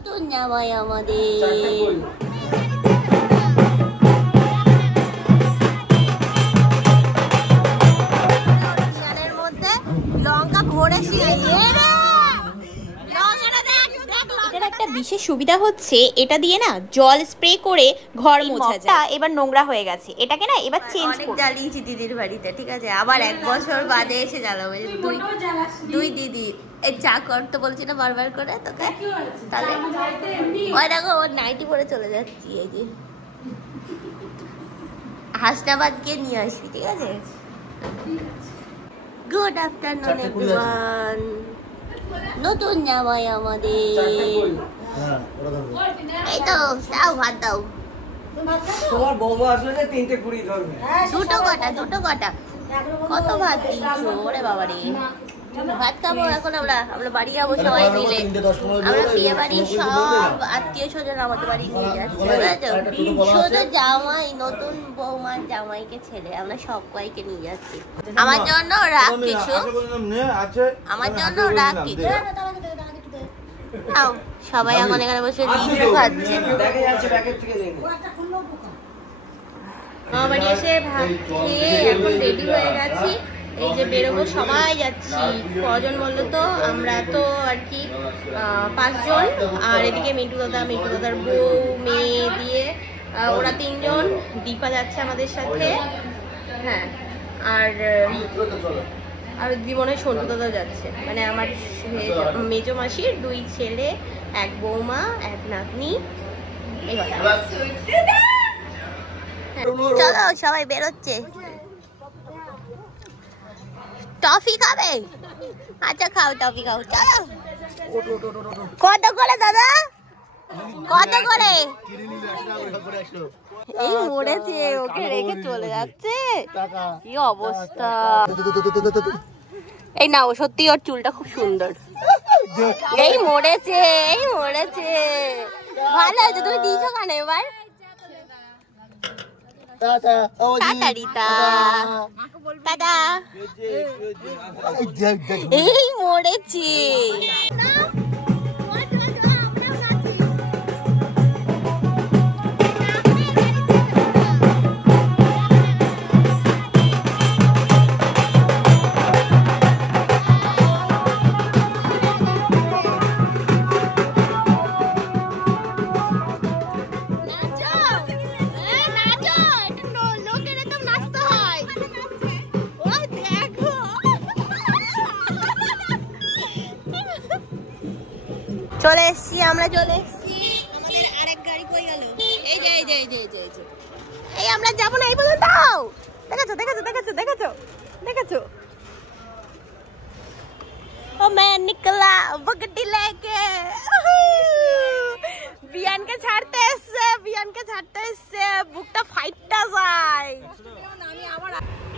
নতুন জামাই আমাদের। মধ্যে লঙ্কা ভরে এটার একটা বিশেষ সুবিধা হচ্ছে এটা দিয়ে না জল স্প্রে করে ঘর মোছা যায়। এবার নোংরা হয়ে গেছে, এটাকে না এবার চেঞ্জ করব। জ্বালিয়েছি দিদির বাড়িতে, ঠিক আছে, আবার 1 বছর বাদে এসে জ্বালাবো। দুই দিদি এই চা করতে বলছি না বারবার করে তোকে, তাহলে ওই দেখো ওর নাইটি পরে চলে যাচ্ছি। এই যে হাসনাবাদ গিয়ে নিয়ে আসবি, ঠিক আছে। গুড আফটারনুন এভরিওয়ান, নতুন জামাই আমাদের। এই তো দাও ভাত দাও। তোমার বৌমা আসলে যে 3টে কুড়ি ধরবে। দুটো কটা কত ভাত দিচ্ছো? ওরে বাবা রে, ভাত খাবো এখন আমরা বাড়ি যাবো সবাই মিলে। আমরা বিয়ে বাড়ি সব আত্মীয় স্বজন আমাদের বাড়ি নিয়ে যাচ্ছি, শুধু জামাই, নতুন বৌমার জামাইকে ছেড়ে আমরা সব কয়েকে নিয়ে যাচ্ছি। আমার জন্য রাখ কিছু, আমার জন্য রাখ কিছু। সবাই এখন এখানে বসে লিচু খাচ্ছে। আমার বাড়ি এসে ভাত খেয়ে এখন রেডি হয়ে গেছি। এই যে বেরোবো, সবাই যাচ্ছি। কজন বললো তো? আমরা তো আর কি 5 জন, আর এদিকে মিন্টু দাদার বউ মেয়ে দিয়ে ওরা 3 জন। দীপা যাচ্ছে আমাদের সাথে, হ্যাঁ, আর জীবনে সন্টু দাদাও যাচ্ছে, মানে আমার মেজো মাসির 2 ছেলে, 1 বৌমা, 1 নাতনি। এই কথা। চলো সবাই বেরোচ্ছে। টফি খাবে? আচ্ছা খাও, টফি খাও। চলো। কত করে দাদা? কত করে? এই মরেছে, ওকে রেখে চলে যাচ্ছে, কি অবস্থা। এই নাও, সত্যি ওর চুলটা খুব সুন্দর। এই মরেছে। ভালো হয়েছে, তুমি দিয়েছো কেন এবার? এই মরেছে। চলে এসছি, আমরা চলে এসছি। আমাদের আরেক গাড়ি কই গেল? এই যে এই আমরা যাবো না এই বলুন। দাও, দেখেছো ও मैं निकला बगड़ी लेके। বিয়ানকে ছাড়তে এসছে, বুকটা ফাইটটা যায়।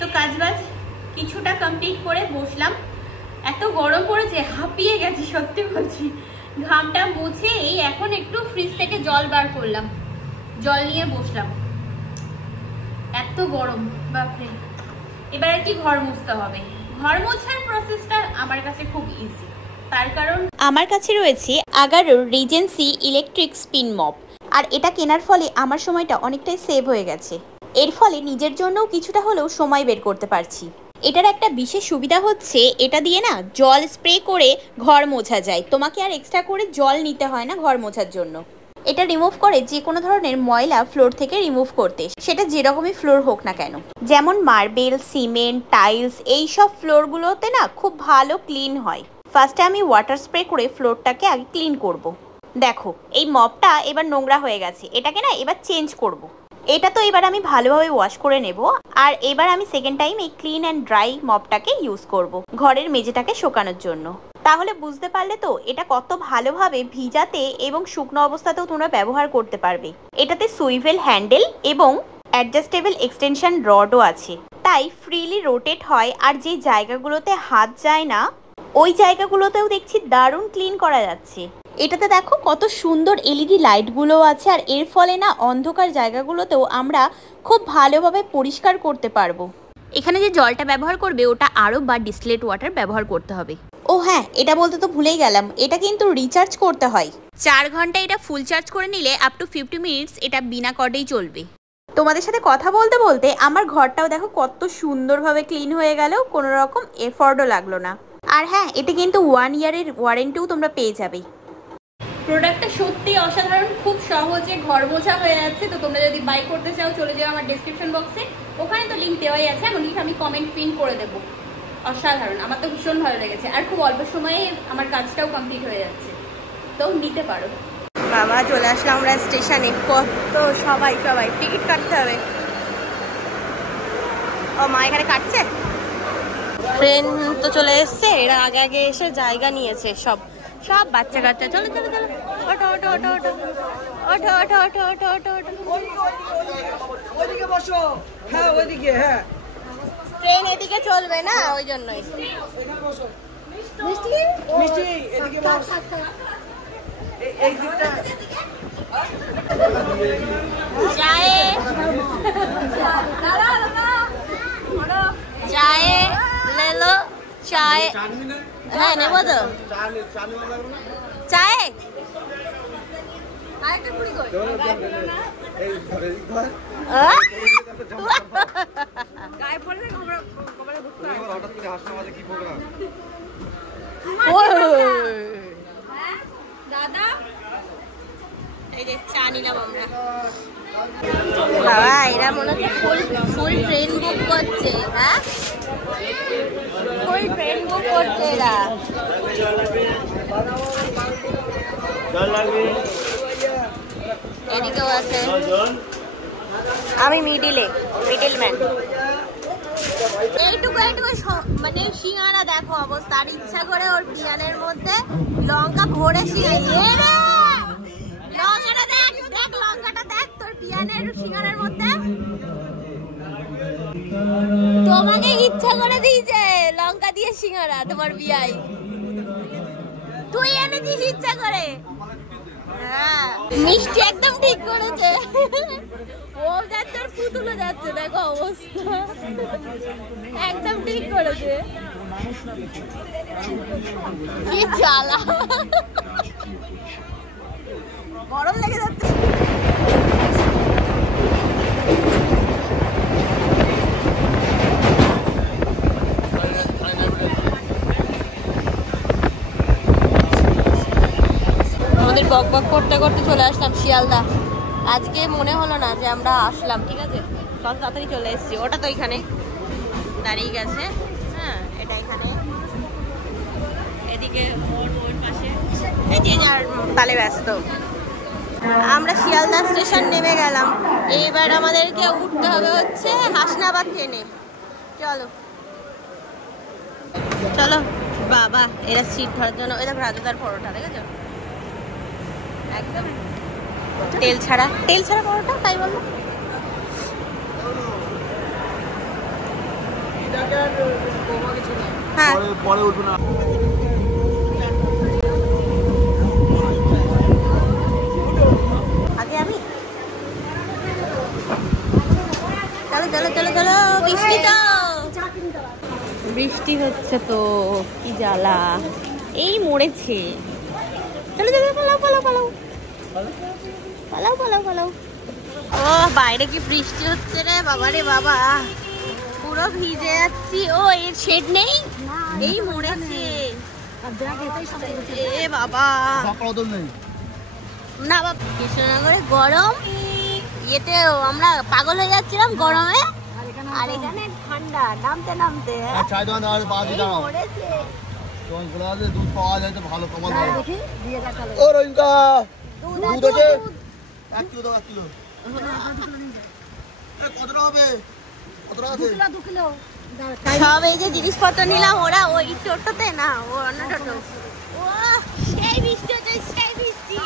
তো কাজবাজ কিছুটা কমপ্লিট করে বসলাম। এত গরম পড়েছে, হাঁপিয়ে গেছি, সত্যি বলছি। ঘামটা মুছে এই এখন একটু ফ্রিজ থেকে জল বার করলাম, জল নিয়ে বসলাম। এত গরম, বাপরে। এবার আর কি ঘর মুছতে হবে। ঘর মোছার প্রসেসটা আমার কাছে খুব ইজি, তার কারণ আমার কাছে রয়েছে আগারোর রিজেন্সি ইলেকট্রিক স্পিন মপ। আর এটা কেনার ফলে আমার সময়টা অনেকটাই সেভ হয়ে গেছে। এর ফলে নিজের জন্যও কিছুটা হলেও সময় বের করতে পারছি। এটার একটা বিশেষ সুবিধা হচ্ছে এটা দিয়ে না জল স্প্রে করে ঘর মোছা যায়। তোমাকে আর এক্সট্রা করে জল নিতে হয় না ঘর মোছার জন্য। এটা রিমুভ করে যে কোনো ধরনের ময়লা ফ্লোর থেকে রিমুভ করতে, সেটা যেরকমই ফ্লোর হোক না কেন, যেমন মার্বেল, সিমেন্ট, টাইলস, এই সব ফ্লোরগুলোতে না খুব ভালো ক্লিন হয়। ফার্স্টে আমি ওয়াটার স্প্রে করে ফ্লোরটাকে আগে ক্লিন করব। দেখো এই মপটা এবার নোংরা হয়ে গেছে, এটাকে না এবার চেঞ্জ করব। এটা তো এবার আমি ভালোভাবে ওয়াশ করে নেব। আর এবার আমি সেকেন্ড টাইম এই ক্লিন অ্যান্ড ড্রাই মপটাকে ইউজ করব ঘরের মেঝেটাকে শোকানোর জন্য। তাহলে বুঝতে পারলে তো এটা কত ভালোভাবে ভিজাতে এবং শুকনো অবস্থাতেও তোমরা ব্যবহার করতে পারবে। এটাতে সুইভেল হ্যান্ডেল এবং অ্যাডজাস্টেবল এক্সটেনশন রডও আছে, তাই ফ্রিলি রোটেট হয়। আর যে জায়গাগুলোতে হাত যায় না ওই জায়গাগুলোতেও দেখছি দারুণ ক্লিন করা যাচ্ছে। এটাতে দেখো কত সুন্দর এলইডি লাইটগুলো আছে, আর এর ফলে না অন্ধকার জায়গাগুলোতেও আমরা খুব ভালোভাবে পরিষ্কার করতে পারবো। এখানে যে জলটা ব্যবহার করবে ওটা আরও বা ডিস্টিলেট ওয়াটার ব্যবহার করতে হবে। ও হ্যাঁ, এটা বলতে তো ভুলেই গেলাম, এটা কিন্তু রিচার্জ করতে হয়। 4 ঘন্টা এটা ফুল চার্জ করে নিলে আপ টু 50 মিনিটস এটা বিনা কর্ডেই চলবে। তোমাদের সাথে কথা বলতে বলতে আমার ঘরটাও দেখো কত সুন্দরভাবে ক্লিন হয়ে গেল, কোনো রকম এফোর্টও লাগলো না। আর হ্যাঁ, এতে কিন্তু 1 ইয়ারের ওয়ারেন্টিও তোমরা পেয়ে যাবে। প্রোডাক্টটা সত্যি অসাধারণ, খুব সহজে ঘর মোছা হয়ে যাচ্ছে। তো তোমরা যদি বাই করতে চাও চলে যাও আমার ডেসক্রিপশন বক্সে, ওখানে তো লিঙ্ক দেওয়াই আছে, এমনকি আমি কমেন্ট পিন করে দেবো। অসাধারণ, আমার তো ভীষণ ভালো লেগেছে, আর খুব অল্প সময়ে আমার কাজটাও কমপ্লিট হয়ে যাচ্ছে, তো নিতে পারো। বাবা চলে আসলাম আমরা স্টেশনে, কত সবাই টিকিট কাটতে হবে। ও মা এখানে কাটছে, ট্রেন তো চলে এসছে, এরা আগে আগে এসে জায়গা নিয়েছে সব বাচ্চা কাচ্চা। চলো চলো চলো, ওঠো ওঠো ওঠো ওঠো ওঠো ওঠো ওঠো ওঠো ওঠো ওঠো, ওইদিকে বসো। হ্যাঁ ওইদিকে, হ্যাঁ ট্রেন এদিকে চলবে না, ওই জন্যই। মিষ্টি মিষ্টি এদিকে বস, এই দিকটা চায়ে চায়ে ले लो चाय। হ্যাঁ নেবো তো চায়ে। আরেকটা পুরি কই এই ধরে ধর গায়ে পড়লে কবরে ভুক্ত হয়। হঠাৎ করে হাসনা বাজে কি প্রোগ্রাম? হ্যাঁ দাদা এই যে চা নিলাম আমরা। বাবা এরা মনে হচ্ছে ফুল ট্রেন বুক করছে। হ্যাঁ ফুল ট্রেন বুক করছে এরা। এদিকেও আছে, আমি মিডল ম্যান। এইটুকু মানে সিঙ্গারা দেখো অবস্থা, আর ইচ্ছা করে ওর বিয়ানের মধ্যে লঙ্কা ভরে সিঙ্গারা। লঙ্কাটা দেখ দেখ, লঙ্কাটা দেখ তোর বিয়ানের সিঙ্গারার মধ্যে। তোমাকে ইচ্ছা করে দিয়েছে লঙ্কা দিয়ে সিঙ্গারা, তোমার বিয়াই তুই এনে দিস ইচ্ছা করে। হ্যাঁ মিষ্টি একদম ঠিক করেছে, ও যাচ্ছে আর পুতুলও যাচ্ছে, দেখো অবস্থা একদম ঠিক করেছে। কি জ্বালা, গরম লেগে যাচ্ছে। আমাদের বক বক করতে করতে চলে আসলাম শিয়ালদা। আজকে মনে হলো না যে আমরা আসলাম, ঠিক আছে কত তাড়াতাড়ি চলে এসেছি। ওটা তো এখানে দাঁড়িয়ে গেছে, হ্যাঁ এটা এখানে, এদিকে ওর পাশে যে যার তালে ব্যস্ত। আমরা শিয়ালদা স্টেশন নেমে গেলাম, এবার আমাদেরকে উঠতে হবে হচ্ছে হাসনাবাদ ট্রেনে। চলো চলো বাবা, এরা সিট ধরার জন্য। ওই দেখো রাজুদার পরোটা দেখেছো, একদম তেল ছাড়া পরোটা, তাই বললো। হ্যাঁ পরে উঠবো না। আগে আমি চলো চলো চলো চলো, বৃষ্টি তো বৃষ্টি হচ্ছে তো, কি জ্বালা, এই মরেছে। চলো চলো পালাও পালাও পালাও পালাও পালাও পালাও। ও বাইরে কি বৃষ্টি হচ্ছে রে বাবা রে বাবা, পুরো ভিজে যাচ্ছি। ও এর শেড নেই, এই মরেছে এ বাবা। না বাবা কৃষ্ণনগরে গরম, ইয়েতে আমরা পাগল হয়ে যাচ্ছিলাম গরমে, আর এখানে ঠান্ডা নামতে নামতে মরেছে। দুধ পাওয়া যায় তো ভালো, কমাল দেখি দিয়ে দেখালো। ও রোহিঙ্গা দুধ আছে 1 কিলো দাও, 1 কিলো। কতটা হবে? কতটা আছে? 2 কিলো। সব এই যে জিনিসপত্র নিলাম, ওরা ওই টোটোতে না, ও অন্য টোটো। ও সেই বৃষ্টি হচ্ছে, সেই বৃষ্টি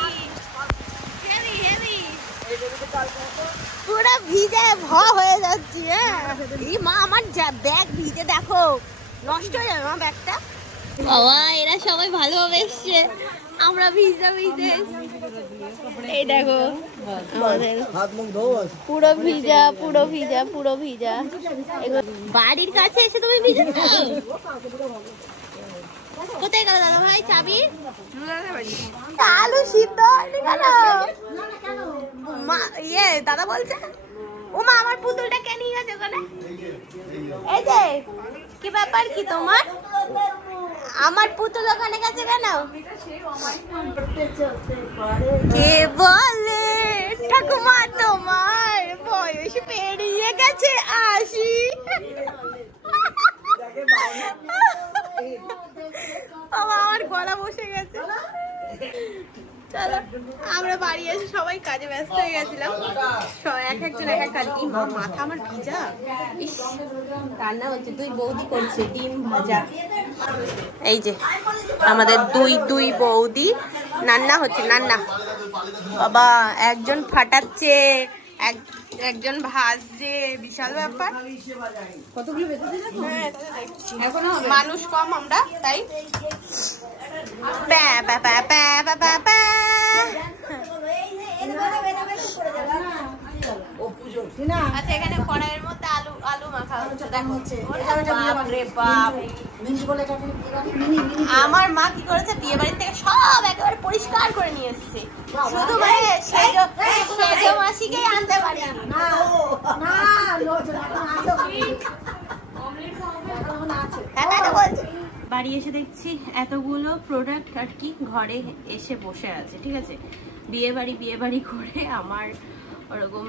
হেভি হেভি, পুরো ভিজে হয়ে যাচ্ছি। হ্যাঁ এই মা আমার ব্যাগ ভিজে, দেখো নষ্ট হয়ে যাবে আমার ব্যাগটা। বাবা এরা সবাই ভালোভাবে এসছে, আমরা ভিজে ভিজে। এই দেখো আমাদের পুরো ভিজা পুরো ভিজা পুরো ভিজা। বাড়ির কাছে এসে তুমি ভিজেছো, কোথায় গেল দাদা ভাই চাবি? আলু সিদ্ধ গেল। ইয়ে দাদা বলছে ওমা আমার পুতুলটা কে নিয়ে গেছে ওখানে? এই যে কি ব্যাপার কি তোমার? আমার পুতুল ওখানে গেছে কেন? কে বলে ঠাকুমা তোমার বয়স পেরিয়ে গেছে ৮০? আমার গলা বসে গেছে। চলো আমরা বাড়ি এসে সবাই কাজে ব্যস্ত হয়ে গেছিলাম, এক একজন এক এক কাজ। মাথা আমার ভিজা। ইস রান্না হচ্ছে, দুই বৌদি করছে ডিম ভাজা। এই যে আমাদের দুই বৌদি রান্না হচ্ছে। রান্না বাবা একজন ফাটাচ্ছে, একজন ভাজছে, বিশাল ব্যাপার। কতগুলো মানুষ কম আমরা তাই। আচ্ছা এখানে কড়াইয়ের মধ্যে আলু মাখা হচ্ছে। আমার মা কি করেছে, বিয়ে বাড়ি থেকে সব একেবারে পরিষ্কার করে নিয়ে এসছে, শুধু সেজ মাসিকেই আনতে পারি। বাড়ি এসে দেখছি এতগুলো প্রোডাক্ট আর কি ঘরে এসে বসে আছে। ঠিক আছে, বিয়ে বাড়ি করে আমার ওরকম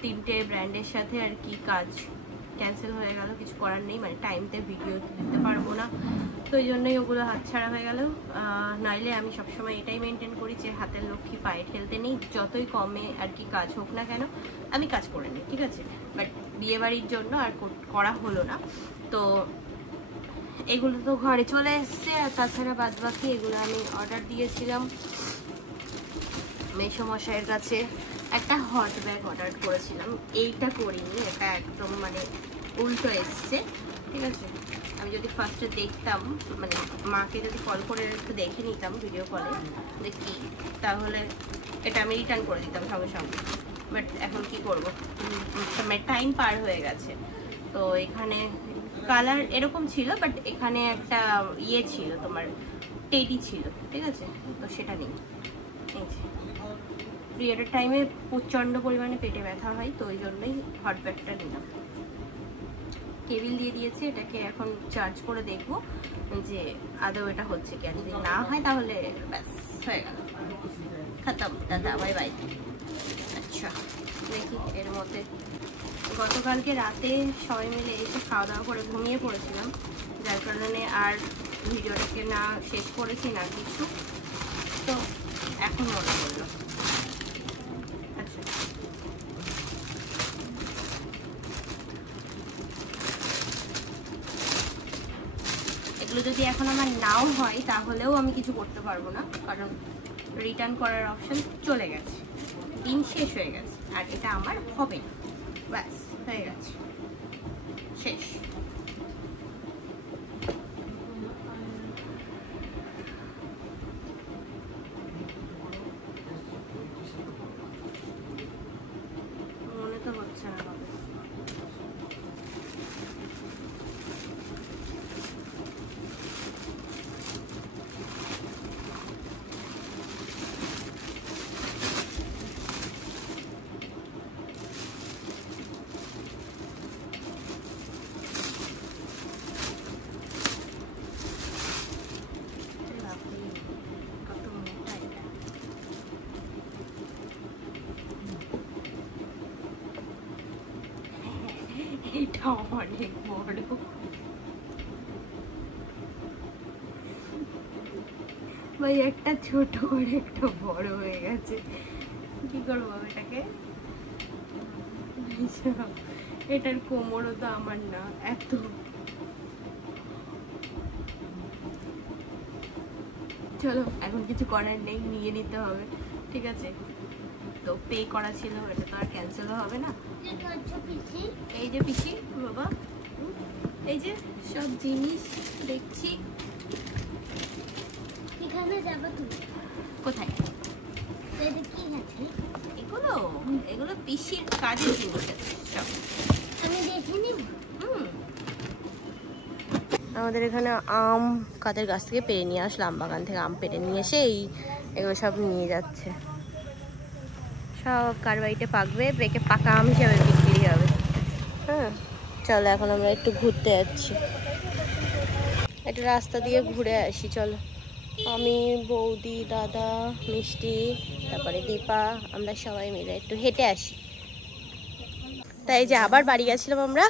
3টে ব্র্যান্ডের সাথে আর কি কাজ ক্যান্সেল হয়ে গেল। কিছু করার নেই, মানে টাইমতে ভিডিও দিতে পারবো না, তো এই জন্যই ওগুলো হাতছাড়া হয়ে গেল। নাইলে আমি সবসময় এটাই মেনটেন করি যে হাতের লক্ষ্মী পায়ে ঠেলতে নেই, যতই কমে আর কি কাজ হোক না কেন আমি কাজ করে নিই। ঠিক আছে, বাট বিয়ে বাড়ির জন্য আর করা হলো না। তো এগুলো তো ঘরে চলে এসছে, আর তাছাড়া বাদ বাকি এগুলো আমি অর্ডার দিয়েছিলাম মেসোমশাইয়ের কাছে। একটা হট ব্যাগ অর্ডার করেছিলাম, এইটা করিনি, এটা একদম মানে উল্টো এসছে। ঠিক আছে, আমি যদি ফার্স্টে দেখতাম, মানে মাকে যদি কল করে একটু দেখে নিতাম ভিডিও কলে দেখি, তাহলে এটা আমি রিটার্ন করে দিতাম সঙ্গে সঙ্গে। বাট এখন কি করবো, টাইম পার হয়ে গেছে। তো এখানে কালার এরকম ছিল, বাট এখানে একটা ইয়ে ছিল, তোমার টেডি ছিল। ঠিক আছে, তো সেটা নেই। পিরিয়ডের টাইমে প্রচণ্ড পরিমাণে পেটে ব্যথা হয়, তো ওই জন্যই হট ব্যাগটা নিলাম। কেবিল দিয়ে দিয়েছে, এটাকে এখন চার্জ করে দেখবো যে আদৌ এটা হচ্ছে কি, আর যদি না হয় তাহলে ব্যাস হয়ে গেল, খতম, দাদা বাই বাই। আচ্ছা দেখি এর মধ্যে, গতকালকে রাতে সবাই মিলে এসে খাওয়া দাওয়া করে ঘুমিয়ে পড়েছিলাম, যার কারণে আর ভিডিওটাকে না শেষ করেছি না কিছু, তো এখন মনে পড়লো। আচ্ছা এগুলো যদি এখন আমার নাও হয় তাহলেও আমি কিছু করতে পারবো না, কারণ রিটার্ন করার অপশন চলে গেছে, দিন শেষ হয়ে গেছে, আর এটা আমার হবে না, ব্যাস হয়ে গেছে, শেষ। মনে তো হচ্ছে না হবে। এটা অনেক বড়, ভাই একটা ছোট আর একটা বড় হয়ে গেছে, কি করবো এটাকে? এটার কোমরও তো আমার না এত। চলো এখন কিছু করার নেই, নিয়ে নিতে হবে। ঠিক আছে, তো পে করা ছিল, এটা তো আর ক্যান্সেলও হবে না। এই যে পিসি বাবা, এই যে সব জিনিস দেখছি। কোথায় এগুলো? এগুলো পিসির কাজের জিনিস আছে সব, আমি দেখিনি। আমাদের এখানে আম কাদের গাছ থেকে পেরে নিয়ে আসলাম, বাগান থেকে আম পেরে নিয়ে এসে এগুলো সব নিয়ে যাচ্ছে। সব কারবাইটে পাকবে, পেকে পাকা আম হিসাবে বিক্রি হবে। হ্যাঁ চলো এখন আমরা একটু ঘুরতে যাচ্ছি, একটু রাস্তা দিয়ে ঘুরে আসি। চলো আমি, বৌদি, দাদা, মিষ্টি, তারপরে দীপা, আমরা সবাই মিলে একটু হেঁটে আসি। তাই যে আবার বাড়ি গেছিলাম আমরা,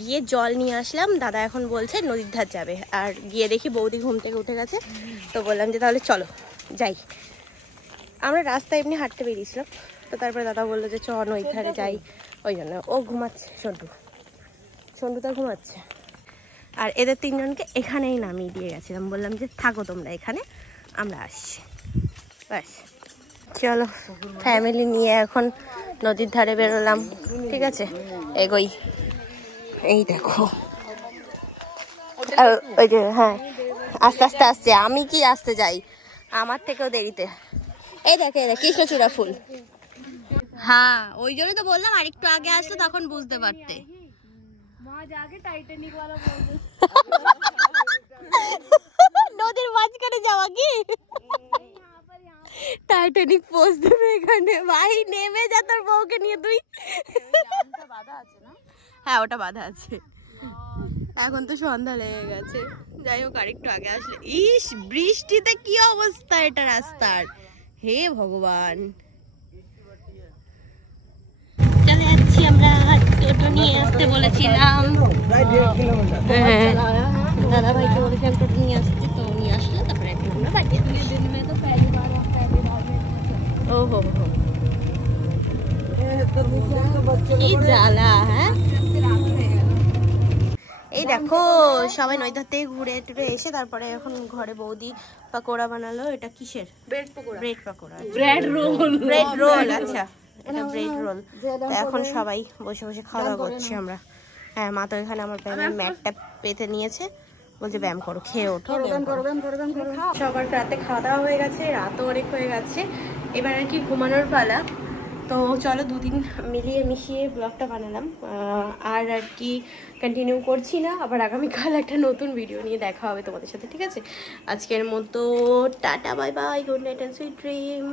গিয়ে জল নিয়ে আসলাম। দাদা এখন বলছে নদীর ধার যাবে, আর গিয়ে দেখি বৌদি ঘুম থেকে উঠে গেছে। তো বললাম যে তাহলে চলো যাই। আমরা রাস্তায় এমনি হাঁটতে বেরিয়েছিলাম, তো তারপরে দাদা বললো যে চ নদীর ধারে যাই। ওই জন্য ও ঘুমাচ্ছে, সন্টু তো ঘুমাচ্ছে। আর এদের তিনজনকে এখানেই নামিয়ে দিয়ে গেছিলাম, বললাম যে থাকো তোমরা এখানে, আমরা আসছি ব্যাস। চলো ফ্যামিলি নিয়ে এখন নদীর ধারে বেরোলাম, ঠিক আছে এগোই। এই দেখো ওই যে, হ্যাঁ আস্তে আস্তে আসছে, আমি কি আসতে যাই, আমার থেকেও দেরিতে। এই দেখে কৃষ্ণচূড়া ফুল। হ্যাঁ ওই জন্য তো বললাম আর একটু আগে আসলে তখন বুঝতে পারতে। নদীর মাঝখানে যাওয়া কি টাইটানিক পোজ দেবে এখানে, ভাই নেমে যা তোর বউকে নিয়ে তুই। হ্যাঁ ওটা বাধা আছে, এখন তো সন্ধ্যা লেগে গেছে। যাই হোক আরেকটু আগে আসলে, ইস বৃষ্টিতে কি অবস্থা এটা রাস্তার, হে ভগবান। চলে যাচ্ছি আমরা, টোটো নিয়ে আসতে বলেছিলাম, দাদা ভাইকে বলেছিলাম টোটো নিয়ে আসতে, তো নিয়ে আসলো, তারপরে একটু আমরা বাড়ি যাচ্ছি। ও হো হো কি জ্বালা। হ্যাঁ এই দেখো সবাই নদীর থেকে ঘুরে টুরে এসে তারপরে এখন ঘরে বৌদি পাকোড়া বানালো। এটা কিসের? Bread pakora, bread role. আচ্ছা এটা ব্রেড রোল। এখন সবাই বসে বসে খাওয়া দাওয়া করছি আমরা। হ্যাঁ মা তো এখানে আমার ব্যায়ামের ম্যাটটা পেতে নিয়েছে, বলছে ব্যায়াম করো, খেয়ে ওঠো। সবার রাতে খাওয়া দাওয়া হয়ে গেছে, রাতও অনেক হয়ে গেছে, এবার আর কি ঘুমানোর পালা। তো চলো দুদিন মিলিয়ে মিশিয়ে ব্লগটা বানালাম, আর কি কন্টিনিউ করছি না। আবার আগামীকাল একটা নতুন ভিডিও নিয়ে দেখা হবে তোমাদের সাথে, ঠিক আছে? আজকের মতো tata, bye bye, good night and sweet dream.